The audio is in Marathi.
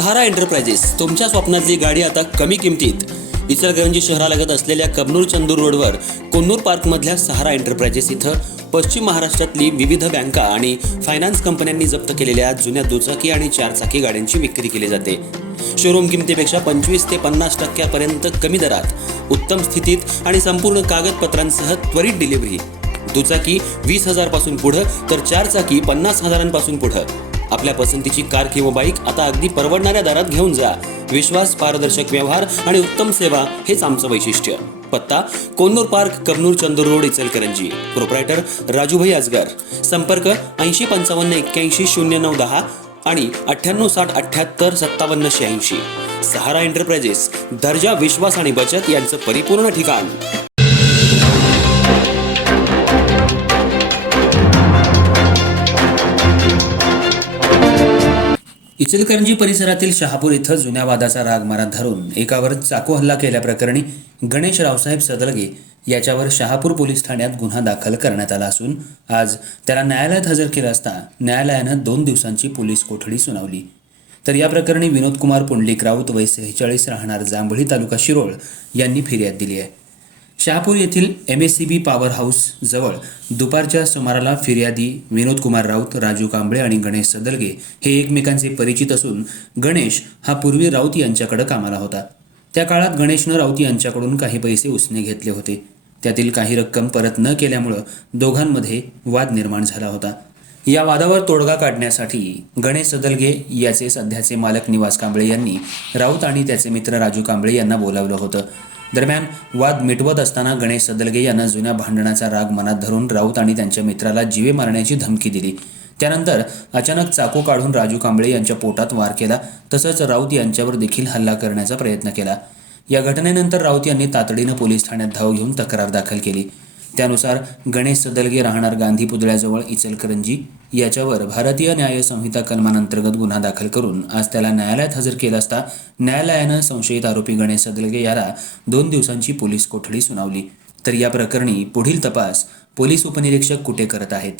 सहारा एंटरप्राइजेस तुमच्या स्वप्नातली गाडी आता कमी किमतीत. इचलकरंजी शहरालगत असलेल्या कबनूर चंदूर रोडवर कोन्नूर पार्कमधल्या सहारा एंटरप्राइजेस इथं पश्चिम महाराष्ट्रातली विविध बँका आणि फायनान्स कंपन्यांनी जप्त केलेल्या जुन्या दुचाकी आणि चारचाकी गाड्यांची विक्री केली जाते. शोरूम किमतीपेक्षा 25 ते 50% कमी दरात, उत्तम स्थितीत आणि संपूर्ण कागदपत्रांसह त्वरित डिलिव्हरी. दुचाकी 20,000 पासून पुढे तर चारचाकी 50,000 पुढे. आपल्या पसंतीची कार किंवा बाईक आता अगदी परवडणाऱ्या दरात घेऊन जा. विश्वास, पारदर्शक व्यवहार आणि उत्तम सेवा हेच आमचं वैशिष्ट्य. पत्ता Konnur park, Kabnur Chandur road, Ichalkaranji. Proprietor Rajubhai Ajgar. संपर्क 8055810910 आणि 9860785786. सहारा एंटरप्राइजेस, दर्जा, विश्वास आणि बचत यांचं परिपूर्ण ठिकाण. इचलकरंजी परिसरातील शहापूर इथं जुन्या वादाचा राग मनात धरून एकावर चाकू हल्ला केल्याप्रकरणी गणेश रावसाहेब सदलगे याच्यावर शहापूर पोलीस ठाण्यात गुन्हा दाखल करण्यात आला असून आज त्याला न्यायालयात हजर केलं असता न्यायालयानं 2 दिवसांची पोलीस कोठडी सुनावली. तर या प्रकरणी विनोद कुमार पुंडलिक राऊत, वय 46, राहणार जांभळी, तालुका शिरोळ यांनी फिर्याद दिली आहे. शहापूर येथील MSCB पॉवर हाऊस जवळ दुपारच्या सुमाराला फिर्यादी विनोद कुमार राऊत, राजू कांबळे आणि गणेश सदलगे हे एकमेकांचे परिचित असून गणेश हा पूर्वी राऊत यांच्याकडे कामाला होता. त्या काळात गणेशनं राऊत यांच्याकडून काही पैसे उसने घेतले होते. त्यातील काही रक्कम परत न केल्यामुळं दोघांमध्ये वाद निर्माण झाला होता. या वादावर तोडगा काढण्यासाठी गणेश सदलगे याचे सध्याचे मालक निवास कांबळे यांनी राऊत आणि त्याचे मित्र राजू कांबळे यांना बोलावलं होतं. दरम्यान वाद मिटवत असताना गणेश सदलगे यांना जुन्या भांडणाचा राग मनात धरून राऊत आणि त्यांच्या मित्राला जीवे मारण्याची धमकी दिली. त्यानंतर अचानक चाकू काढून राजू कांबळे यांच्या पोटात वार केला. तसंच राऊत यांच्यावर देखील हल्ला करण्याचा प्रयत्न केला. या घटनेनंतर राऊत यांनी तातडीनं पोलीस ठाण्यात धाव घेऊन तक्रार दाखल केली. त्यानुसार गणेश सदलगे राहणार गांधी पुतळ्याजवळ, इचलकरंजी याच्यावर भारतीय न्याय संहिता कलमांतर्गत गुन्हा दाखल करून आज त्याला न्यायालयात हजर केलं असता न्यायालयानं संशयित आरोपी गणेश सदलगे याला 2 दिवसांची पोलीस कोठडी सुनावली. तर या प्रकरणी पुढील तपास पोलीस उपनिरीक्षक कुटे करत आहेत.